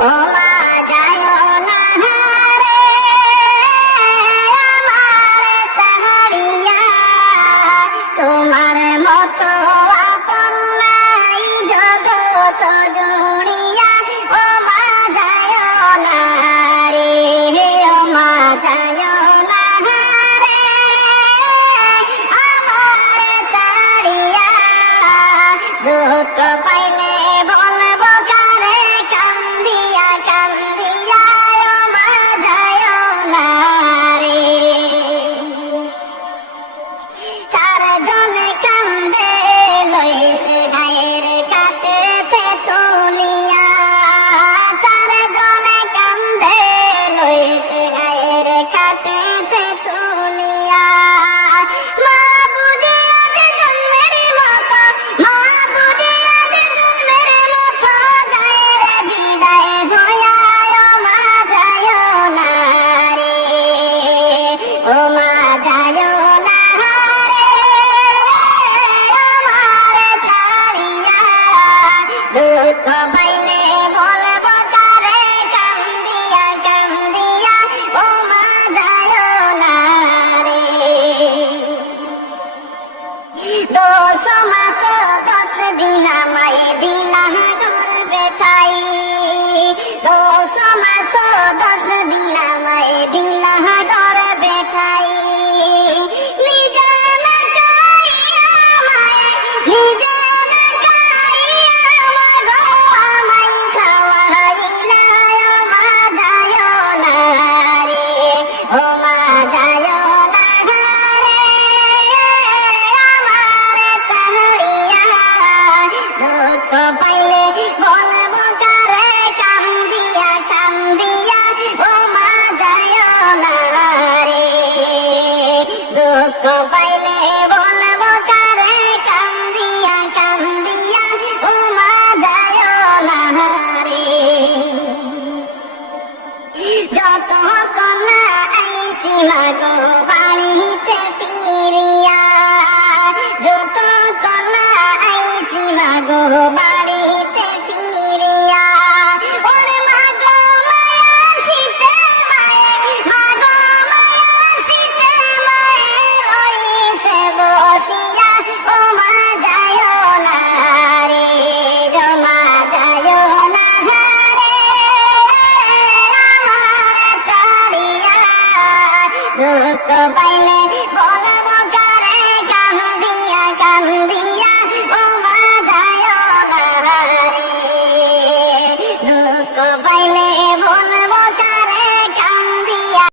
Ah! দুঃখ পাইলে বলব তারে কান্দিয়া কান্দিয়া, উমা যায় না হারে। যত কন্যা আইসি মাগো বাড়িতে ফিরিয়া, যত কন্যা আইসি মাগো বাড়ি সুখ পাইলে